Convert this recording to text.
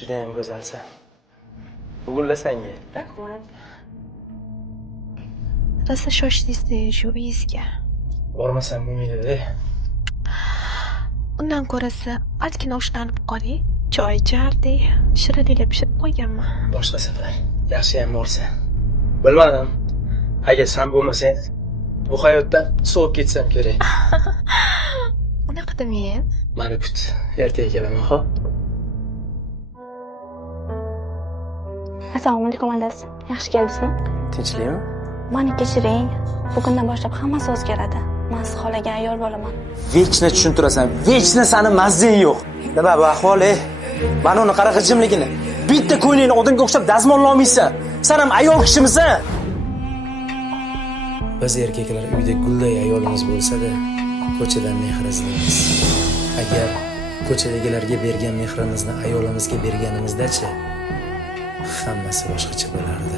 Judayam go'zalsan. Bugunlasanga. Rahmat. Rosa shoshdingizda shu uyingizga. Bormasam bo'lmaydi-da. Undan ko'rasa, ozgina ushlanib qoling. Choy ichardik, shirinliklar pishirib qo'yganman. Boshqa safar. Yaxshiyam borsan. Bilmadim. Agar sen bo'lmasang, bu hayotdan sovib ketsam kerak. Unaqa demang. Mani kut. Ertaga kelaman, xo'p? Assalomu alaykum adasi. Yaxshi keldingizmi? Tinchlikmi? Mani kechiring. Bugundan boshlab hammasi o'zgaradi. Men siz xohlagan ayol bo'laman. Vechni tushuntirasan. Vechni sani mazzing yo'q. Nima bu ahvol? Mana uni qara g'ijimligini. Bitta ko'ylakni odamga o'xshab dazmolla olmaysan. Sen ham ayol kishimisan? Biz erkaklar uyda gulday ayolimiz bo'lsa-da, ko'chadan mehr izlaymiz. Agar ko'chadagilarga bergan mehrimizni ayolimizga berganimizda-chi, hammasi boshqacha bo'lardi.